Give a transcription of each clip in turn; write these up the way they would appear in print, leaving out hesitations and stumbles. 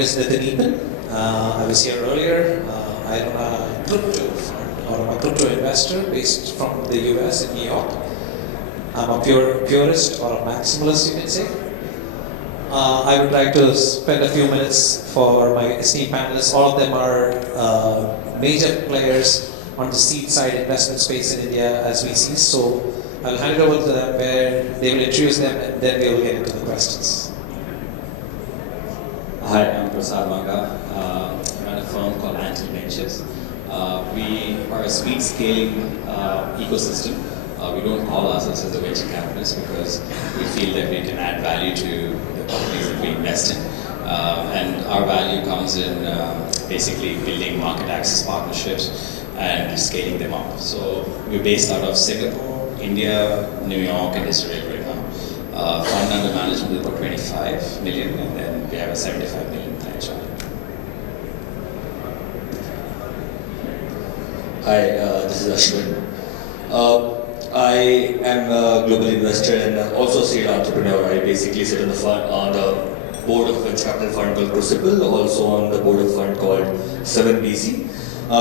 is Nitin. I was here earlier. I run a crypto fund, or I'm a crypto investor based from the US in New York. I'm a purist or a maximalist, you can say. I would like to spend a few minutes for my esteemed panelists. All of them are major players on the seed side investment space in India as we see. So I'll hand it over to them where they will introduce them and then we will get into the questions. Hi, I'm Prasad Manga. I run a firm called Anti Ventures. We are a sweet scaling ecosystem. We don't call ourselves as a venture capitalist because we feel that we can add value to the companies that we invest in. And our value comes in basically building market access partnerships and scaling them up. So we're based out of Singapore, India, New York, and Israel right now. Fund under management is about 25 million, and then we have a 75 million plan chart. Hi, this is Ashwin. I am a global investor and also a serial entrepreneur. I basically sit on the board of a venture capital fund called Crucible, also on the board of a fund called 7BC.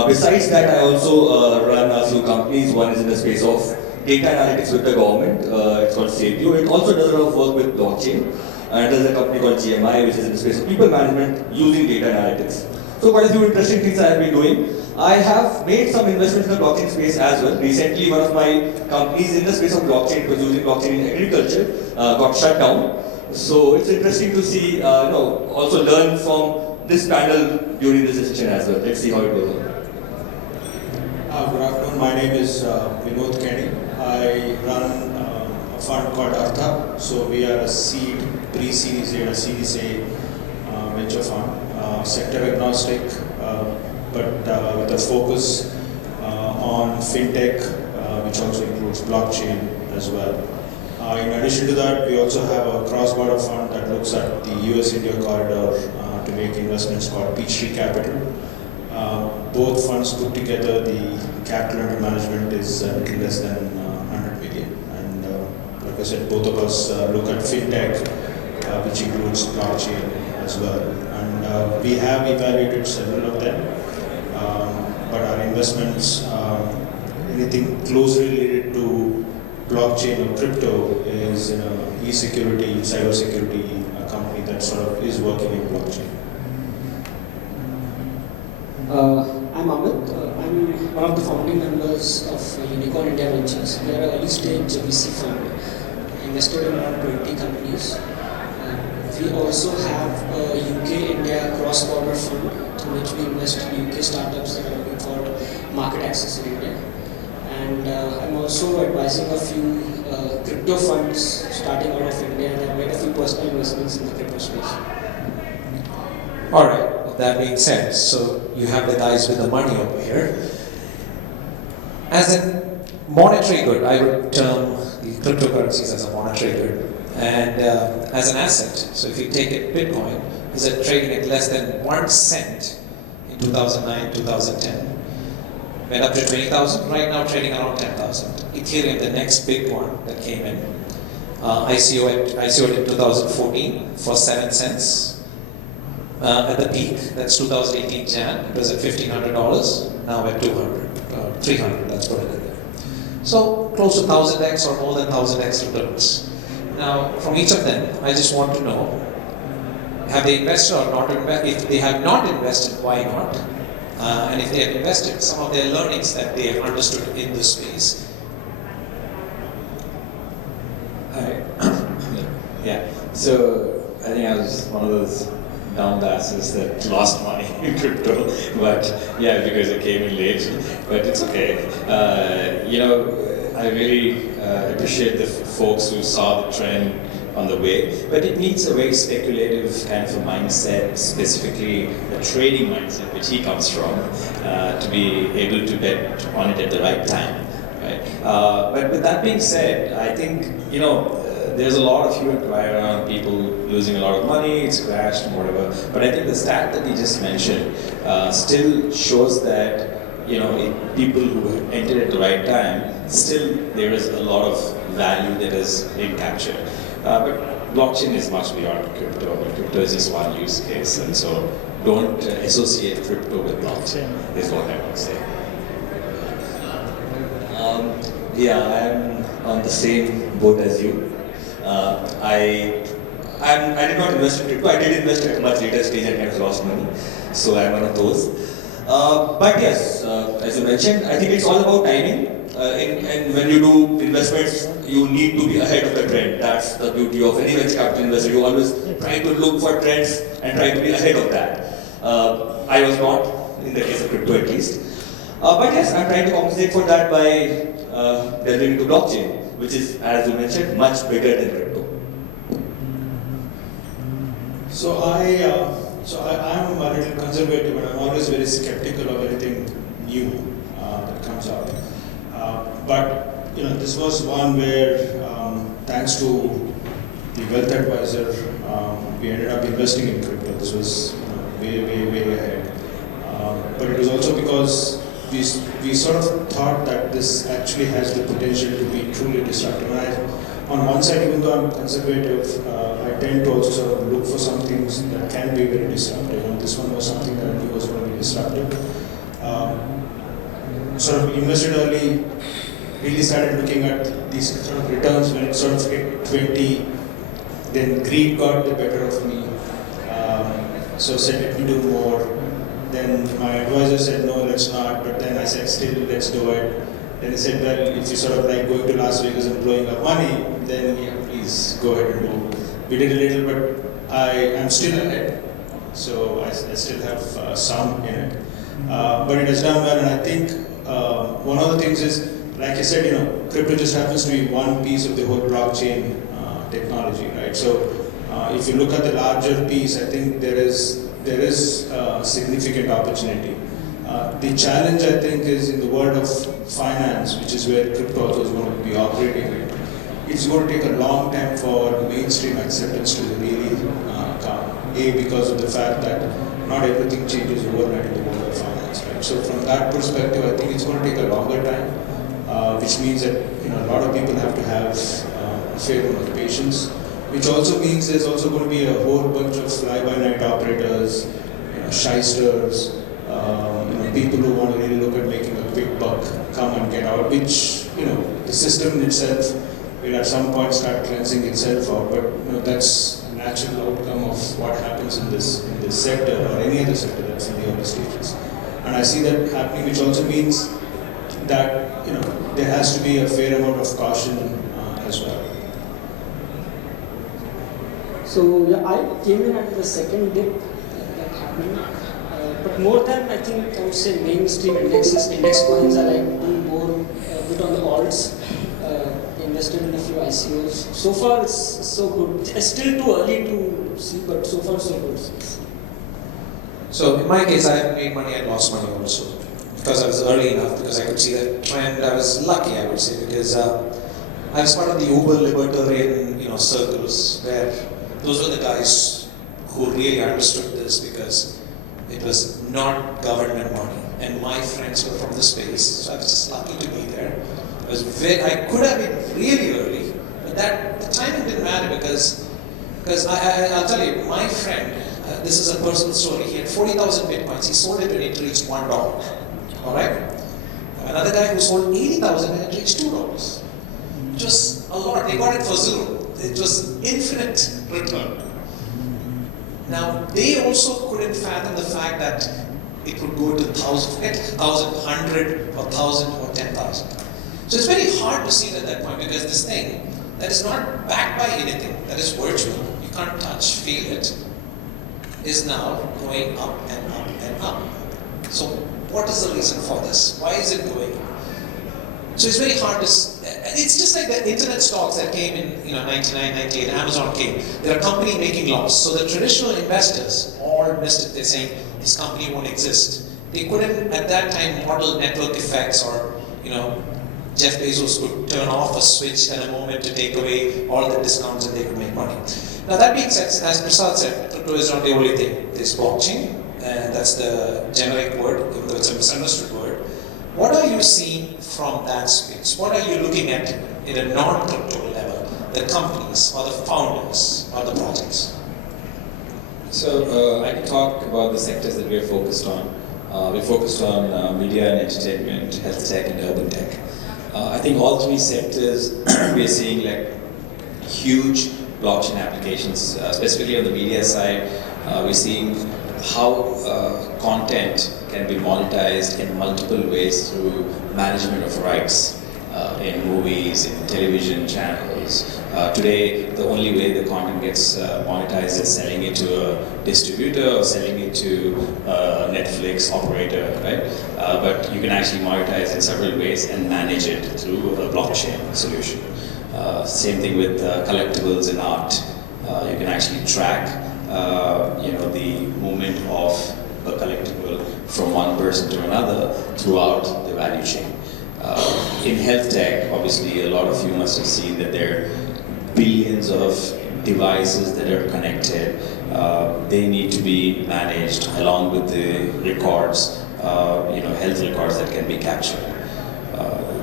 Besides that, I also run a few companies. One is in the space of data analytics with the government. It's called CTO. It also does a lot of work with blockchain. And there's a company called GMI, which is in the space of people management using data analytics. So quite a few interesting things I have been doing. I have made some investments in the blockchain space as well. Recently, one of my companies in the space of blockchain, was using blockchain in agriculture, got shut down. So it's interesting to see, also learn from this panel during this session as well. Let's see how it goes on. Good afternoon. My name is Vinod Kenny. I run a fund called Artha. So we are a seed, pre-series A, or Series A venture fund, sector agnostic, but with a focus on fintech, which also includes blockchain as well. In addition to that, we also have a cross-border fund that looks at the US-India corridor to make investments called Peachtree Capital. Both funds put together, the capital under management is a little less than 100 million. And like I said, both of us look at fintech, which includes blockchain as well. And we have evaluated several of them. But our investments, anything closely related to blockchain or crypto, is in a e-security, cybersecurity company that sort of is working in blockchain. I'm Amit. I'm one of the founding members of Unicorn India Ventures. We are an early stage VC fund, invested in around 20 companies. We also have a UK-India cross-border fund through which we invest in UK startups that are looking for market access in India. And I'm also advising a few crypto funds starting out of India, and I've made a few personal investments in the crypto space. All right. With that being said, so you have the guys with the money over here. As a monetary good, I would term the cryptocurrencies as a monetary good. And as an asset, so if you take it, Bitcoin is trading at less than 1 cent in 2009, 2010. Went up to 20,000, right now trading around 10,000. Ethereum, the next big one that came in, ICO'd in 2014 for 7 cents. At the peak, that's 2018 Jan, it was at $1,500, now at 200, 300, let's put it in there. So close to 1000x or more than 1000x returns. Now, from each of them, I just want to know, have they invested or not invested? If they have not invested, why not? And if they have invested, some of their learnings that they have understood in this space. Hi. Yeah. So I think I was one of those dumb asses that lost money in crypto, but yeah, because I came in late. But it's okay. I really appreciate the folks who saw the trend on the way, but it needs a very speculative kind of a mindset, specifically a trading mindset, which he comes from, to be able to bet on it at the right time, right? But with that being said, I think, there's a lot of hue and cry around people losing a lot of money, it's crashed and whatever, but I think the stat that he just mentioned still shows that people who entered at the right time, still there is a lot of value that is being captured. But blockchain is much beyond crypto. Crypto is just one use case, and so don't associate crypto with blockchain. Is what I would say. Yeah, I'm on the same boat as you. I did not invest in crypto. I did invest at a much later stage and kind of lost money. So I'm one of those. But yes, as you mentioned, I think it's all about timing. And when you do investments, you need to be ahead of the trend. That's the beauty of any venture capital investor. You always try to look for trends and try to be ahead of that. I was not, in the case of crypto at least. But yes, I'm trying to compensate for that by delving into blockchain, which is, as you mentioned, much bigger than crypto. So I'm a little conservative, and I'm always very skeptical of anything new that comes out. But this was one where, thanks to the wealth advisor, we ended up investing in crypto. This was way ahead. But it was also because we sort of thought that this actually has the potential to be truly disruptive. And on one side, even though I'm conservative, I tend to also sort of look for some things that can be very disruptive. And this one was something that I knew was going to be disruptive. Sort of invested early, really started looking at these sort of returns when it sort of hit 20. Then greed got the better of me. So said, let me do more. Then my advisor said, no, let's not. But then I said, still, let's do it. Then he said, well, if you sort of like going to Las Vegas and blowing up money, then yeah, please go ahead and do. We did a little, but I am still ahead. So I still have some in it. But it has done well, and I think one of the things is, like I said, crypto just happens to be one piece of the whole blockchain technology, right? So if you look at the larger piece, I think there is significant opportunity. The challenge, I think, is in the world of finance, which is where crypto also is going to be operating in. It's going to take a long time for mainstream acceptance to really come. Because of the fact that not everything changes overnight in the world of finance, right? So from that perspective, I think it's going to take a longer time, which means that a lot of people have to have a fair amount of patience. Which also means there's also going to be a whole bunch of fly-by-night operators, shysters, people who want to really look at making a quick buck, come and get out, which, the system itself will at some point start cleansing itself out, but that's a natural outcome of what happens in this sector or any other sector that's in the early stages. And I see that happening, which also means that, there has to be a fair amount of caution as well. So yeah, I came in at the second dip that happened. But more than, I think, I would say mainstream index coins, I like doing more bit on the alts, invested in a few ICOs. So far it's so good. It's still too early to see, but so far so good. So in my case, I made money and lost money also. Because I was early enough, because I could see that trend. I was lucky, I would say, because I was part of the uber libertarian circles, where those were the guys who really understood this, because it was not government money, and my friends were from the space, so I was just lucky to be there. I could have been really early, but the timing didn't matter, because I'll tell you, my friend, this is a personal story. He had 40,000 bitcoins. He sold it when it reached $1. All right. Another guy who sold 80,000 and it reached $2. Just a lot. They got it for zero. It was infinite return. Now, they also couldn't fathom the fact that it would go to 1,000, forget 1,000, 100, or 1,000, or 10,000. So it's very hard to see it at that point, because this thing that is not backed by anything, that is virtual, you can't touch, feel it, is now going up and up and up. So what is the reason for this? Why is it going up? So it's very hard to. It's just like the internet stocks that came in 99, 98, Amazon came. They're a company making loss. So the traditional investors all missed it. They're saying this company won't exist. They couldn't at that time model network effects, or Jeff Bezos could turn off a switch at a moment to take away all the discounts and they could make money. Now that being said, as Prasad said, crypto is not the only thing. There's blockchain, and that's the generic word, even though it's a misunderstood word. What are you seeing from that space? What are you looking at in a non-crypto level the companies or the founders or the projects? So I can talk about the sectors that we are focused on. We're focused on media and entertainment, health tech, and urban tech. I think all three sectors we are seeing like huge blockchain applications, specifically on the media side. We're seeing how content can be monetized in multiple ways through management of rights in movies, in television channels. Today, the only way the content gets monetized is selling it to a distributor or selling it to a Netflix operator, right? But you can actually monetize in several ways and manage it through a blockchain solution. Same thing with collectibles and art. You can actually track, the movement of a collectible from one person to another throughout the value chain. In health tech, obviously, a lot of you must have seen that there are billions of devices that are connected. They need to be managed along with the records, health records that can be captured.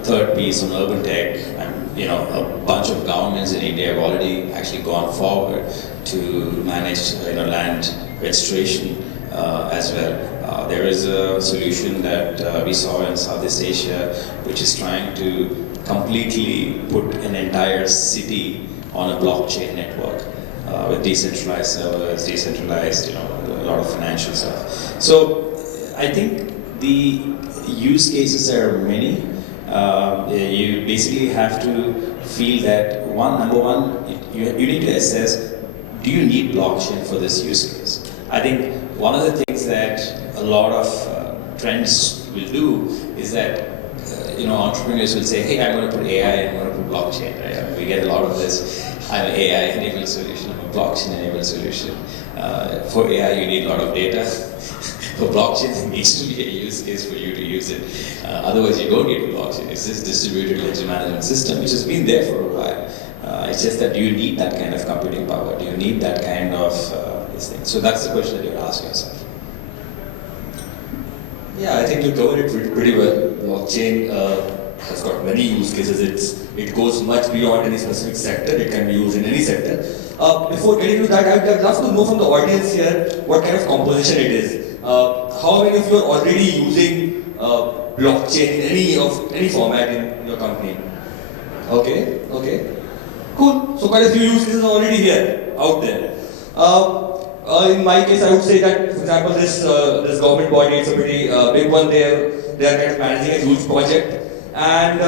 Third piece on urban tech, a bunch of governments in India have already actually gone forward to manage land registration as well. There is a solution that we saw in Southeast Asia which is trying to completely put an entire city on a blockchain network with decentralized servers, decentralized, a lot of financial stuff. So I think the use cases are many. You basically have to feel that number one, you need to assess, do you need blockchain for this use case? I think one of the things that a lot of trends will do is that entrepreneurs will say, hey, I'm going to put AI, I'm going to put blockchain. Right? We get a lot of this. I'm an AI-enabled solution, I'm a blockchain-enabled solution. For AI, you need a lot of data. For blockchain, it needs to be a use case for you to use it. Otherwise, you don't need a blockchain. It's this distributed ledger management system, which has been there for a while. It's just that, do you need that kind of computing power? Do you need that kind of this thing? So that's the question that you would ask yourself. Yeah, I think you covered it pretty well. Blockchain has got many use cases. It goes much beyond any specific sector. It can be used in any sector. Before getting to that, I'd love to know from the audience here what kind of composition it is. How many of you are already using blockchain in any format in your company? Okay, cool. So quite a few use cases are already here, out there. In my case, I would say that, for example, this government body, it's a pretty big one. They are kind of managing a huge project, and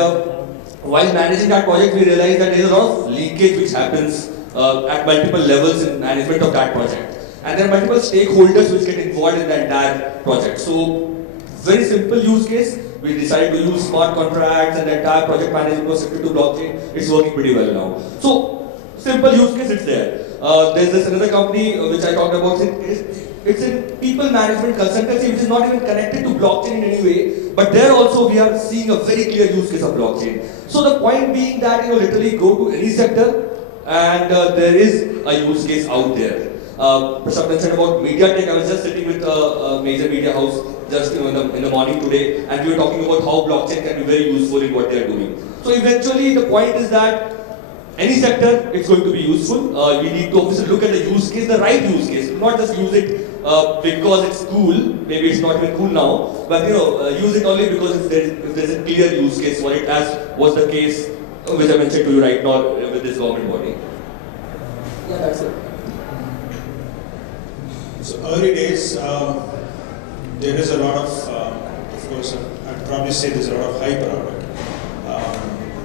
while managing that project, we realized that there is a lot of leakage which happens at multiple levels in management of that project. And there are multiple stakeholders which get involved in the entire project. So, very simple use case. We decided to use smart contracts and the entire project management was shifted to blockchain. It's working pretty well now. So, simple use case, it's there. There's this another company which I talked about. It's in people management consultancy, which is not even connected to blockchain in any way. But there also we are seeing a very clear use case of blockchain. So the point being that literally go to any sector and there is a use case out there. Prashant mentioned about media tech. I was just sitting with a major media house just in the morning today, and we were talking about how blockchain can be very useful in what they are doing. So eventually the point is that any sector, it's going to be useful. We need to obviously look at the use case, the right use case, not just use it because it's cool. Maybe it's not even cool now, but use it only because if there's a clear use case for it, as was the case which I mentioned to you right now with this government body. Yeah, that's it. So early days, there is a lot of course, I'd probably say there's a lot of hype around it,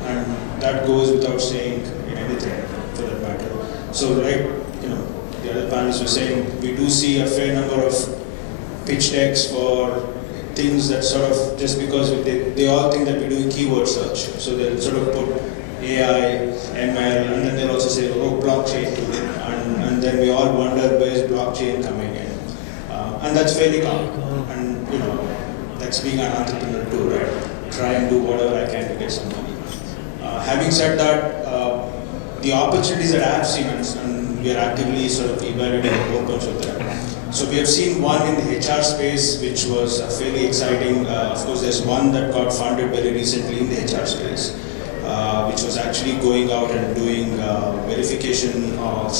and that goes without saying anything for that matter. So like the other panelists were saying, we do see a fair number of pitch decks for things that sort of, just because they all think that we're doing keyword search. So they'll sort of put AI, ML, and then they'll also say, oh, blockchain, and then we all wonder where's blockchain coming in. And that's fairly common. And that's being an entrepreneur too, right? Try and do whatever I can to get some money. Having said that, the opportunities that I have seen, and we are actively sort of evaluating a whole bunch of them. So we have seen one in the HR space, which was fairly exciting. Of course, there's one that got funded very recently in the HR space. which was actually going out and doing verification of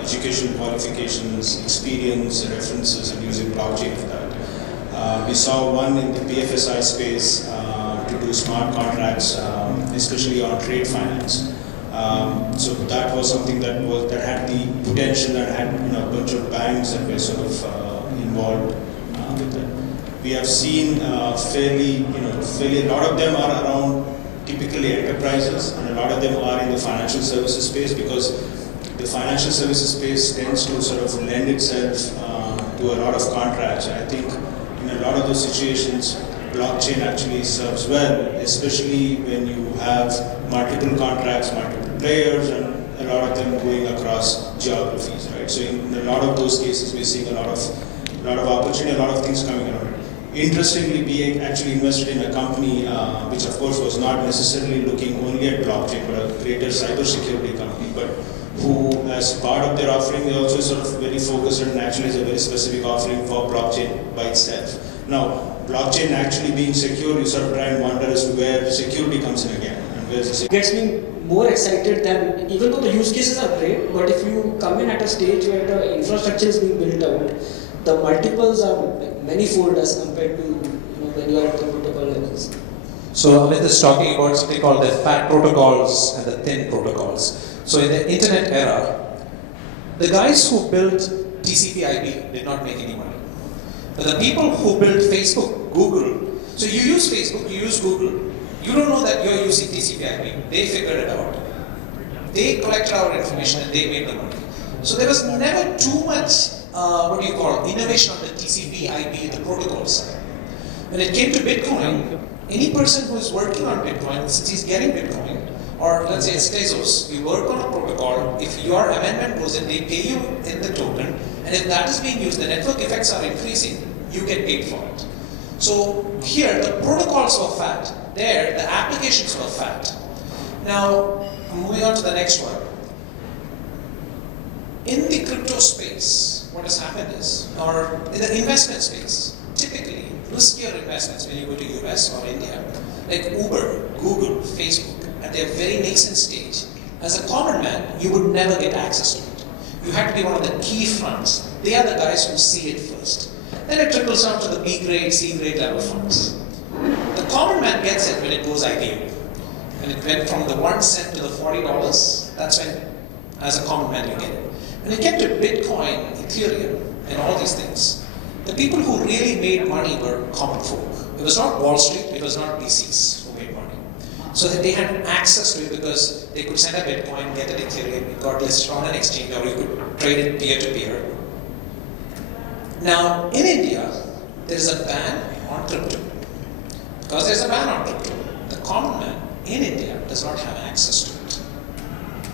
education qualifications, experience, references, and using blockchain for that. We saw one in the BFSI space to do smart contracts, especially on trade finance. So that was something that had the potential and had a bunch of banks that were sort of involved with it. We have seen fairly a lot of them are around typically enterprises, and a lot of them are in the financial services space, because the financial services space tends to sort of lend itself to a lot of contracts. And I think in a lot of those situations, blockchain actually serves well, especially when you have multiple contracts, multiple players, and a lot of them going across geographies, right? So in a lot of those cases, we're seeing a lot of opportunity, a lot of things coming around. Interestingly, we actually invested in a company which of course was not necessarily looking only at blockchain, but a greater cybersecurity company, but who, as part of their offering, they also sort of very focused and actually is a very specific offering for blockchain by itself. Now, blockchain actually being secure, you sort of try and wonder as to where security comes in again, and where's the security. Gets me more excited than, even though the use cases are great, but if you come in at a stage where the infrastructure is being built out, the multiples are manifold as compared to when you are at the protocol levels. So Amit is talking about something called the fat protocols and the thin protocols. So in the internet era, the guys who built TCP/IP did not make any money. But the people who built Facebook, Google, so you use Facebook, you use Google, you don't know that you're using TCP/IP. They figured it out. They collected our information and they made the money. So there was never too much innovation on the TCP/IP, the protocol side. When it came to Bitcoin, any person who is working on Bitcoin, since he's getting Bitcoin, or let's say it's Tezos, you work on a protocol, if your amendment goes in, they pay you in the token, and if that is being used, the network effects are increasing, you get paid for it. So here, the protocols were fat. There, the applications were fat. Now, moving on to the next one. In the crypto space, what has happened is, or in the investment space, typically riskier investments when you go to US or India, like Uber, Google, Facebook, at their very nascent stage, as a common man, you would never get access to it. You have to be one of the key funds. They are the guys who see it first. Then it trickles down to the B grade, C grade level funds. The common man gets it when it goes IPO. When it went from the 1 cent to the $40, that's when, as a common man, you get it. When it came to Bitcoin, Ethereum, and all these things, the people who really made money were common folk. It was not Wall Street, it was not VCs who made money. So that they had access to it because they could send a Bitcoin, get an Ethereum, it got listed on an exchange, or you could trade it peer-to-peer. Now, in India, there is a ban on crypto. Because there's a ban on crypto, the common man in India does not have access to it.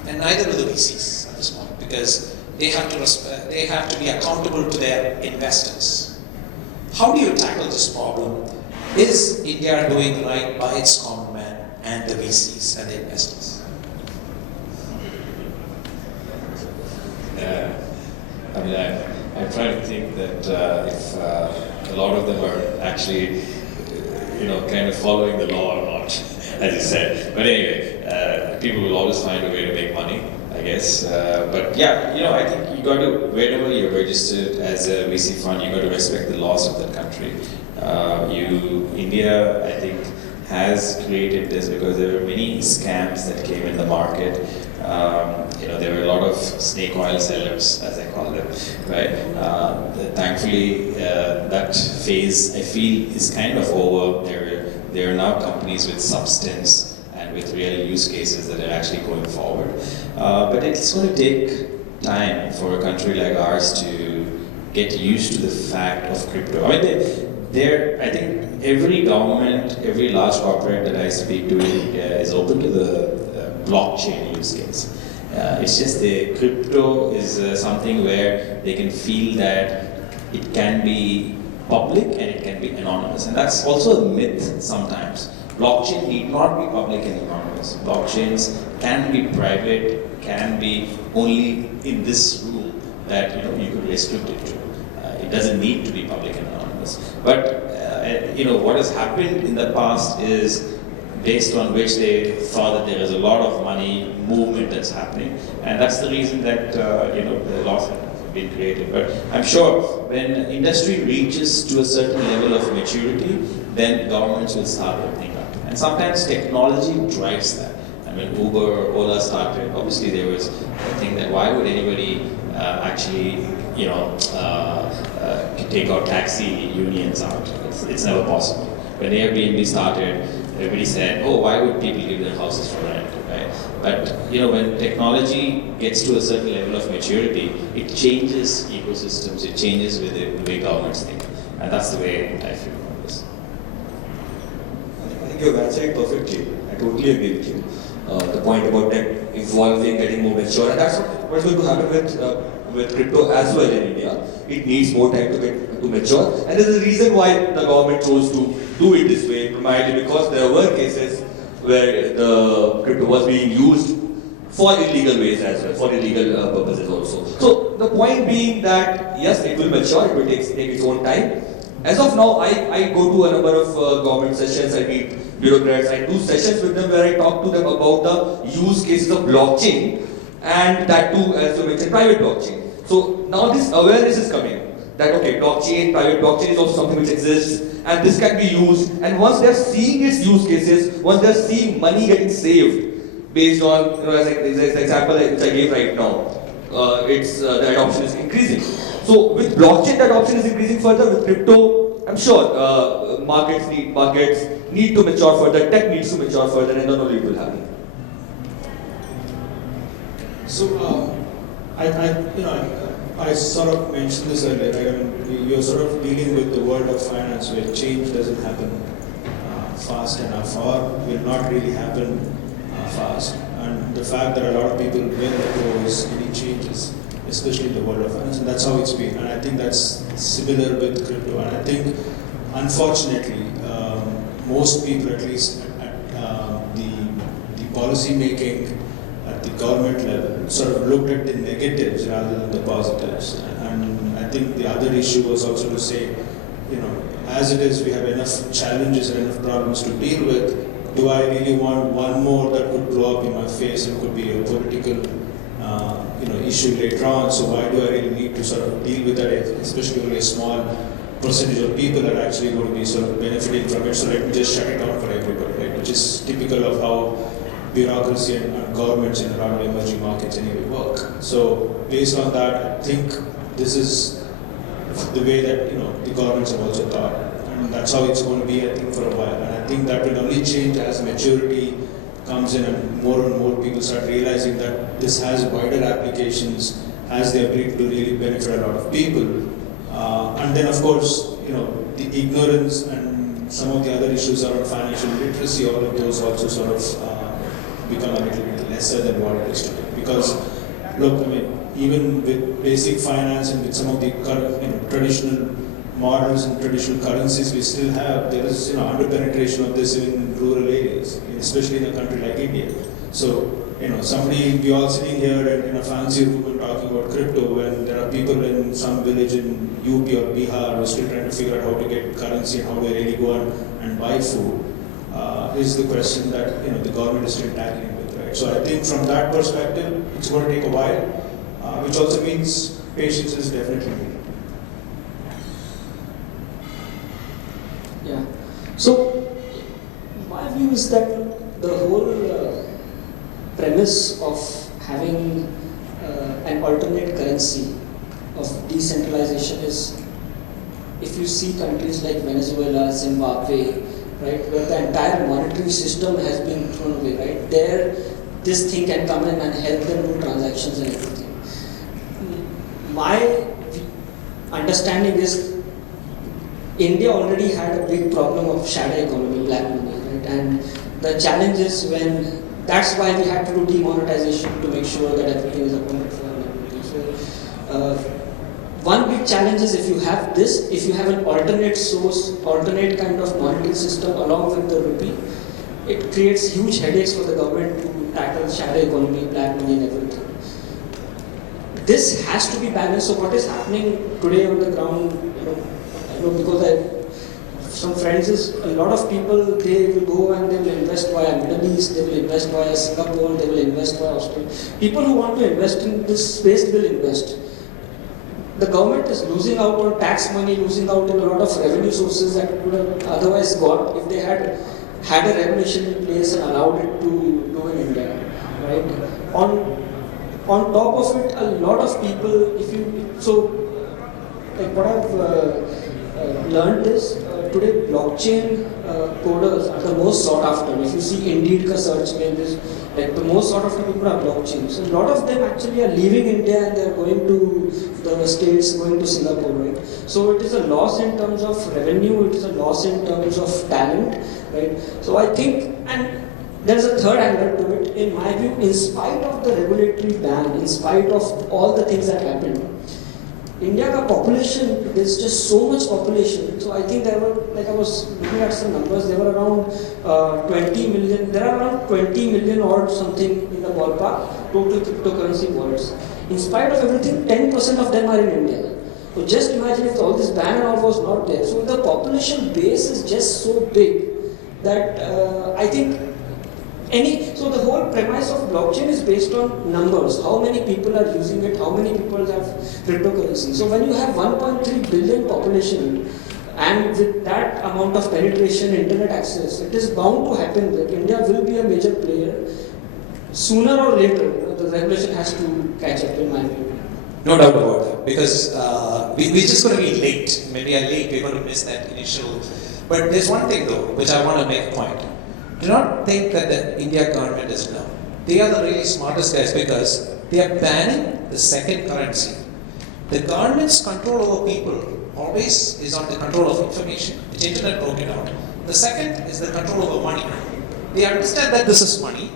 And neither do the VCs at this point, because they have to be accountable to their investors. How do you tackle this problem? Is India doing right by its common man and the VCs and the investors? I'm trying to think that if a lot of them are actually, kind of following the law or not, as you said. But anyway, people will always find a way to make money, I guess. But yeah, I think you got to, wherever you're registered as a VC fund, you got to respect the laws of the country. India, I think, has created this because there were many scams that came in the market. There were a lot of snake oil sellers, as I call them, right? Thankfully, that phase, I feel, is kind of over. There are now companies with substance and with real use cases that are actually going forward. But it's going to take time for a country like ours to get used to the fact of crypto. I mean, I think every government, every large corporate that I speak to in India is open to the blockchain use case. It's just the crypto is something where they can feel that it can be public and it can be anonymous. And that's also a myth sometimes. Blockchain need not be public and anonymous. Blockchains can be private, can be only in this rule that you could restrict it to. It doesn't need to be public and anonymous. But what has happened in the past is based on which they thought that there is a lot of money movement that's happening, and that's the reason that the laws have been created. But I'm sure when industry reaches to a certain level of maturity, then governments will start opening up. And sometimes technology drives that. And when Uber or Ola started, obviously there was a thing that why would anybody actually take out taxi unions out? It's never possible. When Airbnb started, everybody said, oh, why would people give their houses for rent, right? But when technology gets to a certain level of maturity, it changes ecosystems, it changes with the way governments think. And that's the way I feel about this. I think you've answered it perfectly. I totally agree with you. The point about tech evolving, getting more mature, and that's what's going to happen with crypto as well in India. It needs more time to get to mature, and there's a reason why the government chose to do it this way, primarily because there were cases where the crypto was being used for illegal ways as well, for illegal purposes also. So the point being that yes, it will mature, it will take its own time. As of now, I go to a number of government sessions, I meet bureaucrats, I do sessions with them where I talk to them about the use cases of blockchain, and that too, as you mentioned, private blockchain. So now this awareness is coming that okay, private blockchain is also something which exists, and this can be used. And once they're seeing its use cases, once they're seeing money getting saved based on, as the example which I gave right now, the adoption is increasing. So with blockchain, the adoption is increasing further. With crypto, I'm sure markets need to mature further, tech needs to mature further, and then only it will happen. So I sort of mentioned this earlier. You're sort of dealing with the world of finance where change doesn't happen fast enough, or will not really happen fast. And the fact that a lot of people will oppose any changes, especially in the world of finance, and that's how it's been. And I think that's similar with crypto. And I think, unfortunately, most people, at least at the policy making at the government level, sort of looked at the negatives rather than the positives. And I think the other issue was also to say, as it is, we have enough challenges and enough problems to deal with. Do I really want one more that could blow up in my face and could be a political issue later on? So why do I really need to sort of deal with that, especially only a small percentage of people are actually going to be sort of benefiting from it? So let me just shut it down for everybody, right? Which is typical of how bureaucracy and governments in a lot of emerging markets anyway work. So based on that, I think this is the way that the governments have also thought, and that's how it's going to be, I think, for a while. And I think that will only change as maturity comes in and more people start realizing that this has wider applications, has the ability to really benefit a lot of people. And then, of course, the ignorance and some of the other issues around financial literacy, all of those also sort of become a little bit lesser than what it is today. Because, look, even with basic finance and with some of the traditional models and traditional currencies we still have, there is under-penetration of this in rural areas, especially in a country like India. So, we all sitting here in a fancy room and talking about crypto when there are people in some village in UP or Bihar who are still trying to figure out how to get currency and how to really go and buy food, is the question that the government is still tackling with, right? So I think from that perspective, it's going to take a while, which also means patience is definitely needed. Yeah. So my view is that the whole premise of having an alternate currency of decentralization is, if you see countries like Venezuela, Zimbabwe, right, where the entire monetary system has been thrown away, right, there this thing can come in and help them do transactions and everything. My understanding is India already had a big problem of shadow economy, black money, right, and the challenge is when that's why we had to do demonetization to make sure that everything is accounted for and everything. So, one big challenge is if you have this, if you have an alternate source, alternate kind of monetary system along with the rupee, it creates huge headaches for the government to tackle shadow economy, black money and everything. This has to be balanced. So what is happening today on the ground, because some friends is a lot of people, they will go and they will invest via Middle East, they will invest via Singapore, they will invest via Australia. People who want to invest in this space will invest. The government is losing out on tax money, losing out on a lot of revenue sources that it would have otherwise got if they had a regulation in place and allowed it to do in India, right? On top of it, a lot of people, like what I've learned is today blockchain coders are the most sought after. If you see Indeed ka search name is like the most sought after people are blockchain. So a lot of them actually are leaving India and they're going to the States, going to Singapore, right? So it is a loss in terms of revenue, it is a loss in terms of talent, right? So I think, and there's a third angle to it, in my view, in spite of the regulatory ban, in spite of all the things that happened, India ka population, there's just so much population. So I think there were, like I was looking at some numbers, there were around 20 million, there are around 20 million or something in the ballpark total cryptocurrency wallets. In spite of everything, 10% of them are in India. So just imagine if all this ban and all was not there. So the population base is just so big that I think so the whole premise of blockchain is based on numbers. How many people are using it? How many people have cryptocurrency? So when you have 1.3 billion population and with that amount of penetration, internet access, it is bound to happen that India will be a major player. Sooner or later, the regulation has to catch up, in my opinion. No doubt about that, because we're just going to be late. Maybe we're late, we're going to miss that initial. But there's one thing though, which I want to make a point. Do not think that the India government is dumb. They are the really smartest guys because they are banning the second currency. The government's control over people always is on the control of information, which internet broke it out. The second is the control over money. They understand that this is money,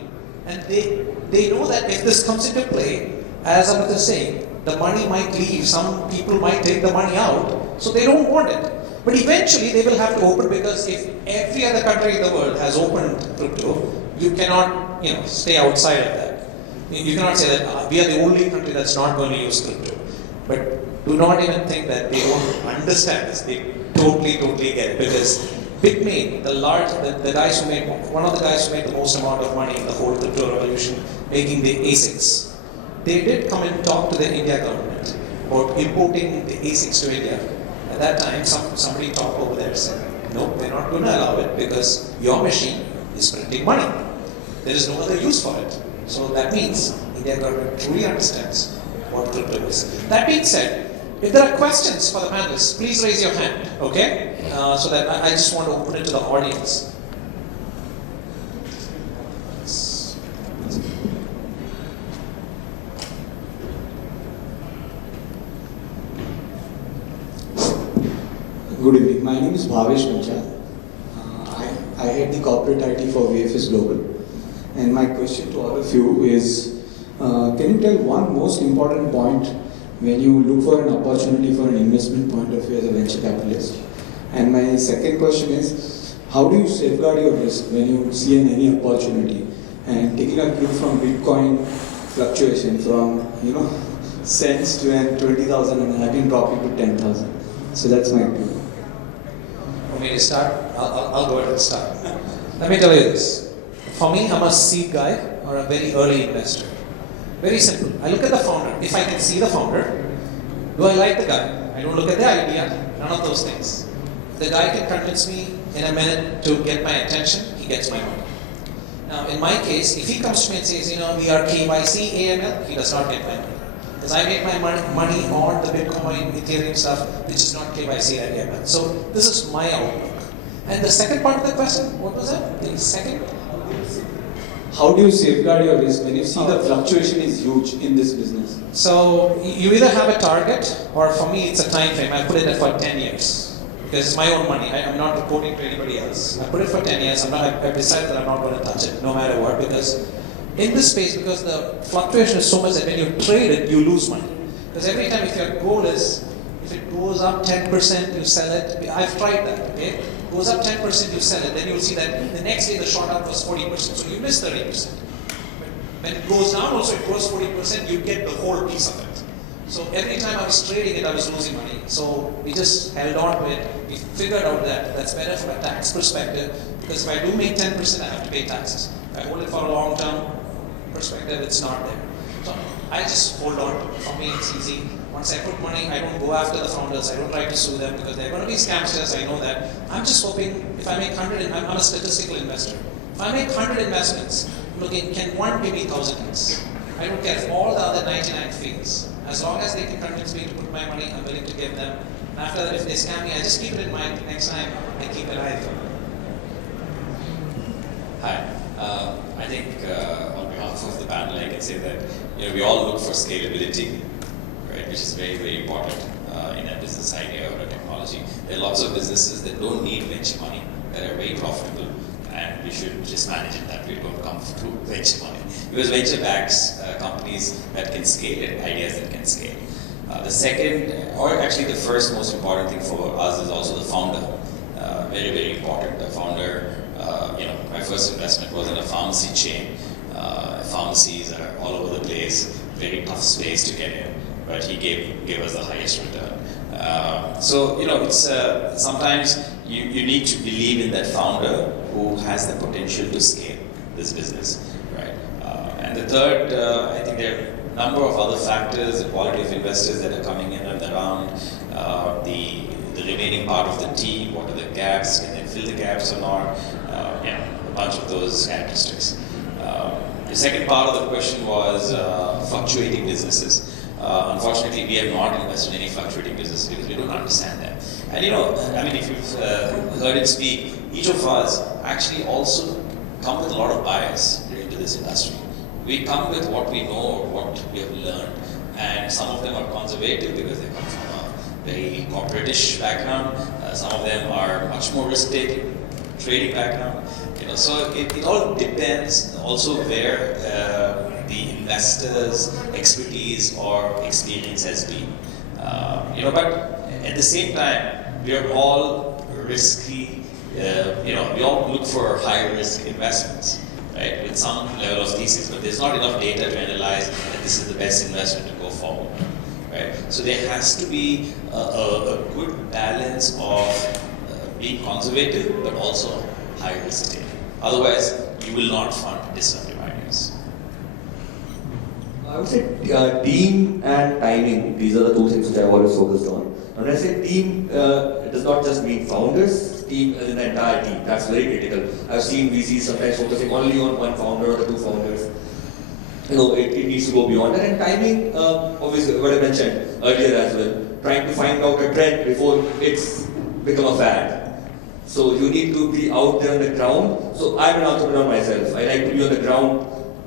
and they know that if this comes into play, as Amit is saying, the money might leave, some people might take the money out, so they don't want it. But eventually they will have to open, because if every other country in the world has opened crypto, you cannot stay outside of that. You cannot say that we are the only country that's not going to use crypto. But do not even think that they don't understand this. They totally get it, because Bitmain, the guys who made, one of the guys who made the most amount of money in the whole crypto revolution, making the ASICs, they did come and talk to the India government about importing the ASICs to India. At that time, somebody talked over there and said, no, we're not going to allow it because your machine is printing money. There is no other use for it. So that means India government truly understands what crypto is. That being said, if there are questions for the panelists, please raise your hand, okay? So that I just want to open it to the audience. Good evening. My name is Bhavesh Manchal. I head the corporate IT for VFS Global. And my question to all of you is, can you tell one most important point when you look for an opportunity for an investment point of view as a venture capitalist? And my second question is, how do you safeguard your risk when you see any opportunity? And taking a cue from Bitcoin fluctuation from cents to 20,000 and having dropped to 10,000. So that's my view. Want me to start? I'll go ahead and start. Let me tell you this. For me, I'm a seed guy or a very early investor. Very simple. I look at the founder. If I can see the founder, do I like the guy? I don't look at the idea, none of those things. If the guy can convince me in a minute to get my attention, he gets my money. Now, in my case, if he comes to me and says, we are KYC, AML, he does not get my money. Because I make my money on the Bitcoin, Ethereum stuff, which is not KYC and AML. So this is my outlook. And the second part of the question, what was that? The second? How do you safeguard your risk when you see the fluctuation is huge in this business? So you either have a target, or for me it's a time frame. I put it at for 10 years. Because it's my own money. I'm not reporting to anybody else. I put it for 10 years. I've decided that I'm not going to touch it, no matter what, because in this space, because the fluctuation is so much that when you trade it, you lose money. Because every time, if your goal is, if it goes up 10%, you sell it. I've tried that, okay? Goes up 10%, you sell it. Then you'll see that the next day the short up was 40%. So you miss 30%. When it goes down, also it goes 40%, you get the whole piece of it. So every time I was trading it, I was losing money. So we just held on to it. We figured out that that's better from a tax perspective, because if I do make 10%, I have to pay taxes. If I hold it for a long term perspective, it's not there. So I just hold on to it. For me, it's easy. Once I put money, I don't go after the founders. I don't try to sue them because they're going to be scamsters. I know that. I'm just hoping if I make 100, I'm a statistical investor. If I make 100 investments, I'm looking, can one give me 1,000 hits? I don't care if all the other 99 fails. As long as they can convince me to put my money, I'm willing to give them. And after that, if they scam me, I just keep it in mind. Next time, I keep an eye on them. Hi. I think on behalf of the panel, I can say that we all look for scalability, right, which is very, very important in a business idea or a technology. There are lots of businesses that don't need venture money, that are very profitable, and we should just manage it that way. Don't come through venture money, because venture backs companies that can scale and ideas that can scale. The second, or actually the first most important thing for us is also the founder. Very, very important. The founder, my first investment was in a pharmacy chain. Pharmacies are all over the place, very tough space to get in, but he gave us the highest return. It's sometimes you need to believe in that founder who has the potential to scale this business, right? And the third, I think there are a number of other factors, the quality of investors that are coming in and around, the remaining part of the team, what are the gaps, can they fill the gaps or not, a bunch of those characteristics. The second part of the question was fluctuating businesses. Unfortunately, we have not invested in any fluctuating businesses because we don't understand them. And if you've heard it speak, each of us actually also come with a lot of bias into this industry. We come with what we know or what we have learned, and some of them are conservative because they come from a very corporate-ish background. Some of them are much more risk-taking, trading background. So it all depends also where the investor's expertise or experience has been. But at the same time, we are all risky. We all look for high-risk investments, right, with some level of thesis, but there's not enough data to analyze that this is the best investment to go forward, right? So there has to be a good balance of being conservative, but also high-risk taking. Otherwise, you will not fund disruptive ideas. I would say team and timing, these are the two things which I've always focused on. When I say team, it does not just mean founders, team as in the entire team. That's very critical. I've seen VCs sometimes focusing only on one founder or the two founders. It needs to go beyond that. And timing, obviously, what I mentioned earlier as well, trying to find out a trend before it's become a fad. So you need to be out there on the ground. So I'm an entrepreneur myself. I like to be on the ground,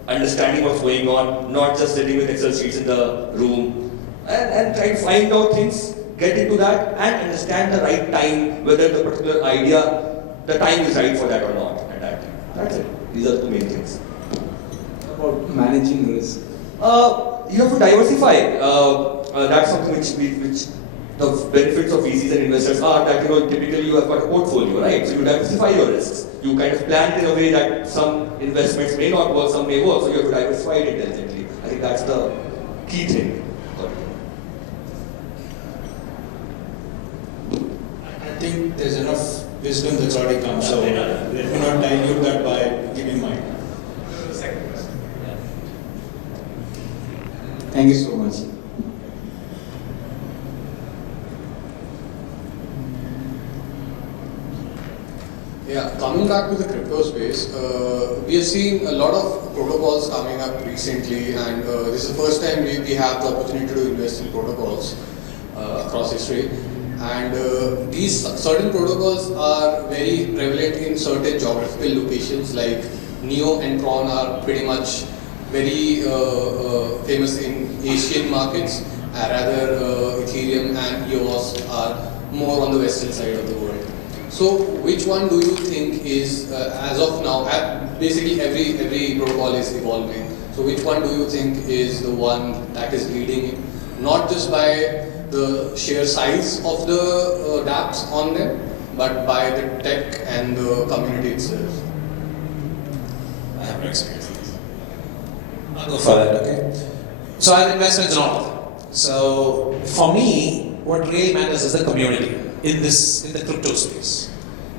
understanding what's going on, not just sitting with Excel sheets in the room, and try to find out things, get into that, and understand the right time, whether the particular idea, the time is right for that or not at that time. That's it. These are the two main things. About managing risk. You have to diversify. That's something which the benefits of VCs and investors are that typically you have got a portfolio, right? So you diversify your risks. You kind of plan it in a way that some investments may not work, some may work. So you have to diversify it intelligently. I think that's the key thing. I think there's enough wisdom that's already come, so let me not dilute that by giving mine. Thank you so much. Yeah, coming back to the crypto space, we have seen a lot of protocols coming up recently, and this is the first time we have the opportunity to invest in protocols across history. And these certain protocols are very prevalent in certain geographical locations, like Neo and Tron are pretty much very famous in Asian markets, rather Ethereum and EOS are more on the western side of the world. So which one do you think is, as of now, basically every protocol is evolving, so which one do you think is the one that is leading, not just by the sheer size of the dApps on them, but by the tech and the community itself? I have no experience with this. I'll go for that, okay? So I've invested in all of them. So for me, what really matters is the community in the crypto space,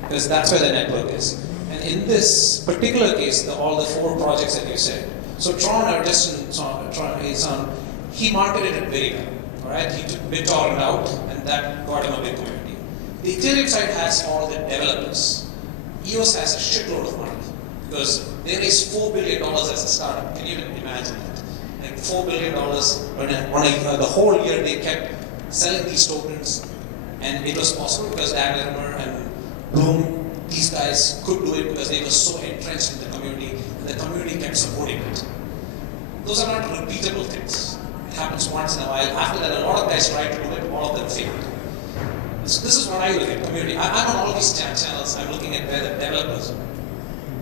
because that's where the network is. And in this particular case, all the 4 projects that you said. So Tron, our distant Tron, he marketed it very well. All right, he took BitTorrent out, and that got him a big community. The Ethereum side has all the developers. EOS has a shitload of money because they raised $4 billion as a startup. Can you even imagine that? Like $4 billion the whole year they kept selling these tokens, and it was possible because Dan Larimer and Bloom, these guys could do it because they were so entrenched in the community, and the community kept supporting it. Those are not repeatable things. It happens once in a while. After that, a lot of guys tried to do it, all of them failed. So this is what I look at community. I'm on all these channels, I'm looking at where the developers are.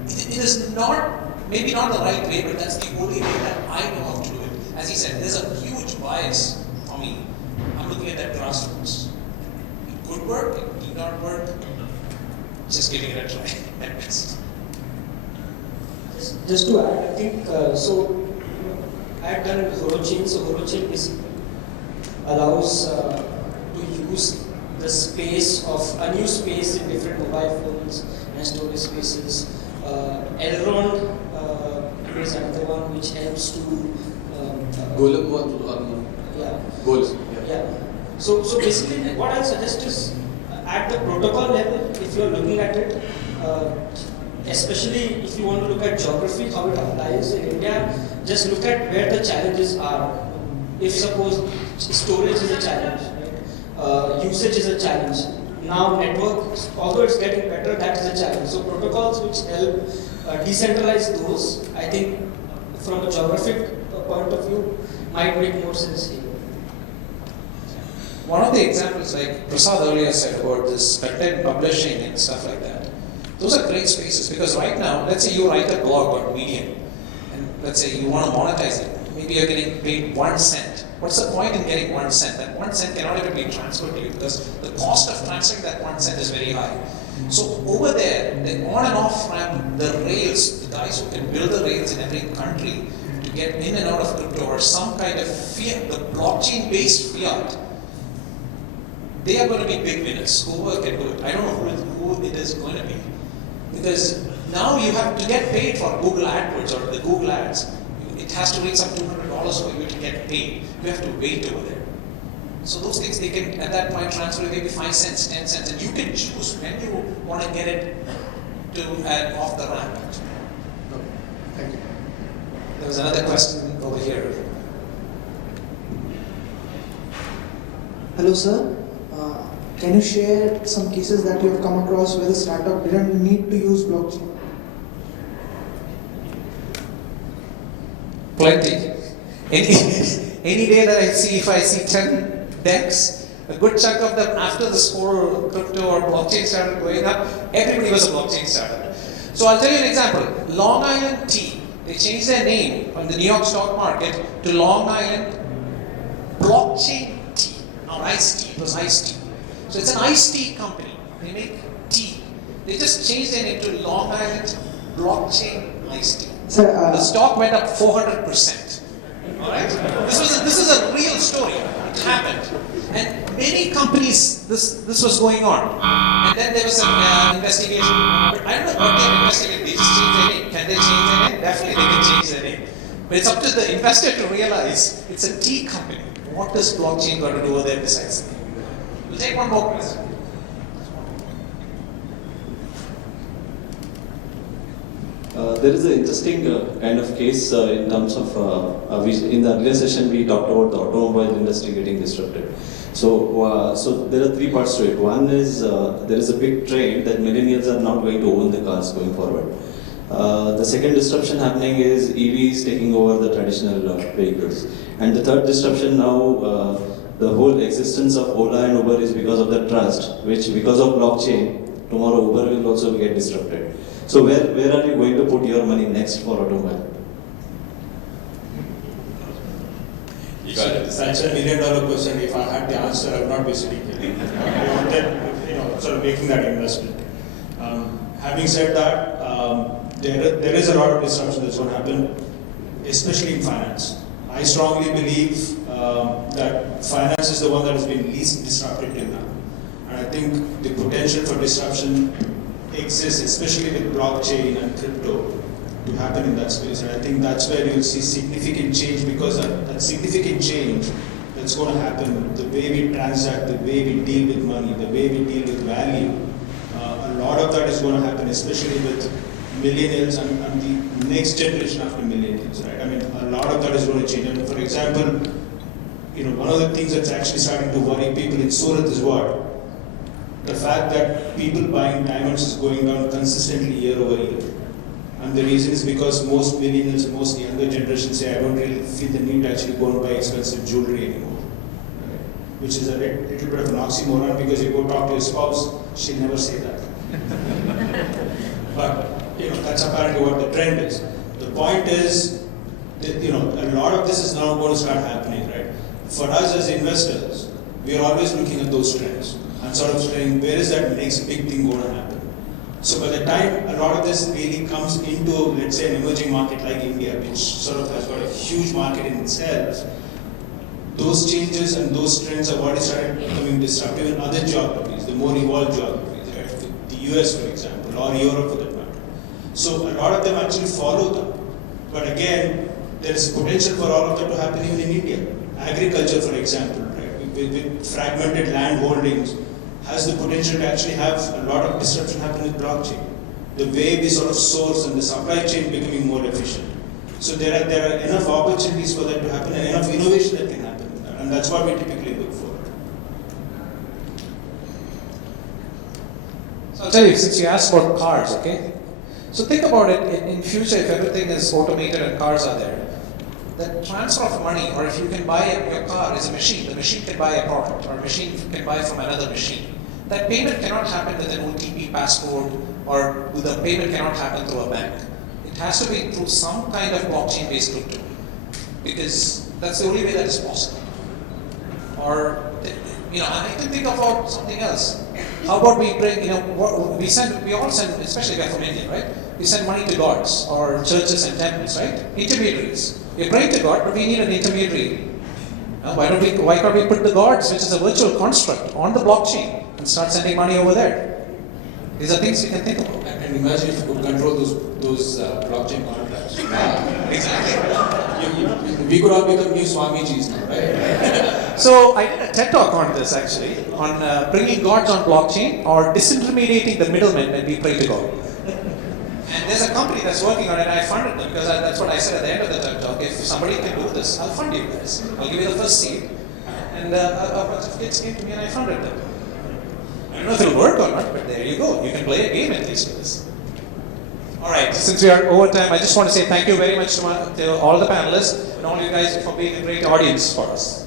It is not, maybe not the right way, but that's the only way that I know how to do it. As he said, there's a huge bias for me. I'm looking at that grassroots. It could work, it did not work. Just giving it a try at best. Just to add, I think, I had done HoroChain, so HoroChain basically allows to use the space of unused space in different mobile phones and storage spaces. Elrond is another one which helps to Golem was yeah. goals. Yeah. So basically, what I suggest is at the protocol level, if you are looking at it, especially if you want to look at geography, how it applies in India, just look at where the challenges are. If suppose storage is a challenge, right? Usage is a challenge. Now network, although it's getting better, that is a challenge. So protocols which help decentralize those, I think from a geographic point of view, might make more sense here. One of the examples, like Prasad earlier said about this content publishing and stuff like that, those are great spaces because right now, let's say you write a blog on Medium, and let's say you want to monetize it. Maybe you're getting paid 1 cent. What's the point in getting 1 cent? That 1 cent cannot even be transferred to you because the cost of transferring that 1 cent is very high. So over there, the on and off ramp, the rails, the guys who can build the rails in every country to get in and out of crypto or some kind of fiat, the blockchain-based fiat, they are going to be big winners. Whoever can do it. I don't know who it is going to be. Because now you have to get paid for Google AdWords or the Google Ads. It has to reach some $200 for you to get paid. You have to wait over there. So those things, they can at that point transfer maybe 5 cents, 10 cents, and you can choose when you want to get it to add off the ramp. Thank you. There was another question over here. Hello, sir. Can you share some cases that you have come across where the startup didn't need to use blockchain? Plenty. Any day that if I see 10 decks, a good chunk of them after this whole crypto or blockchain started going up, everybody was a blockchain startup. So I'll tell you an example. Long Island Tea, they changed their name on the New York stock market to Long Island Blockchain Tea, not iced tea, it was iced tea. So it's an iced tea company, they make tea. They just changed their name to Long Island Blockchain Iced Tea. Sir, The stock went up 400%. Alright? This is a real story. It happened. And many companies, this was going on. And then there was an investigation. But I don't know what they're investigating. They just changed their name. Can they change their name? Definitely they can change their name. But it's up to the investor to realize it's a tea company. What does blockchain got to do with it besides? We'll take one more question. There is an interesting kind of case in terms of, in the earlier session we talked about the automobile industry getting disrupted. So there are 3 parts to it. One is there is a big trend that millennials are not going to own the cars going forward. The second disruption happening is EVs taking over the traditional vehicles. And the third disruption now, the whole existence of Ola and Uber is because of the trust, which because of blockchain, tomorrow Uber will also get disrupted. So where are you going to put your money next for automobile? You got it. That's a $1 million question. If I had the answer, I would not be sitting here. I wanted, sort of making that investment. Having said that, there is a lot of disruption that's going to happen, especially in finance. I strongly believe that finance is the one that has been least disrupted till now. And I think the potential for disruption exists, especially with blockchain and crypto, to happen in that space. And I think that's where you'll see significant change, because that significant change that's going to happen, the way we transact, the way we deal with money, the way we deal with value, a lot of that is going to happen, especially with millennials and the next generation after millennials, right? I mean, a lot of that is going to change. And for example, one of the things that's actually starting to worry people in Surat is what? The fact that people buying diamonds is going down consistently year over year. And the reason is because most millennials, most younger generations say, I don't really feel the need to actually go and buy expensive jewelry anymore. Right? Which is a little bit of an oxymoron, because you go talk to your spouse, she'll never say that. But that's apparently what the trend is. The point is that a lot of this is now going to start happening, right? For us as investors, we are always looking at those trends and sort of saying, where is that next big thing going to happen? So by the time a lot of this really comes into, let's say, an emerging market like India, which sort of has got a huge market in itself, those changes and those trends have already started becoming disruptive in other geographies, the more evolved geographies, right? The US, for example, or Europe for that matter. So a lot of them actually follow them. But again, there is potential for all of that to happen even in India. Agriculture, for example, right? With fragmented land holdings, has the potential to actually have a lot of disruption happen with blockchain. The way we sort of source and the supply chain becoming more efficient. So there are enough opportunities for that to happen and enough innovation that can happen with that. And that's what we typically look for. So I'll tell you, since you asked about cars, okay? So think about it, in future, if everything is automated and cars are there, the transfer of money, or if you can buy your car is a machine, the machine can buy a product, or a machine can buy from another machine. That payment cannot happen with an OTP passcode, or the payment cannot happen through a bank. It has to be through some kind of blockchain-based crypto, because that's the only way that is possible. Or, I can think about something else. How about we bring, we all send, especially if we're from India, right? We send money to gods, or churches and temples, right? Intermediaries. We're praying to God, but we need an intermediary. Why can't we put the gods, which is a virtual construct, on the blockchain and start sending money over there? These are things we can think about. And imagine if you could control those blockchain contracts. Exactly. We could all become new Swamijis now, right? So I did a TED talk on this actually, on bringing gods on blockchain or disintermediating the middlemen when we pray to God. And there's a company that's working on it. I funded them because that's what I said at the end of the TED talk. If somebody can do this, I'll fund you guys. I'll give you the first seed. And a bunch of kids came to me and I funded them. I don't know if it'll work or not, but there you go. You can play a game at least with this. Alright, since we are over time, I just want to say thank you very much to all the panelists and all you guys for being a great audience for us.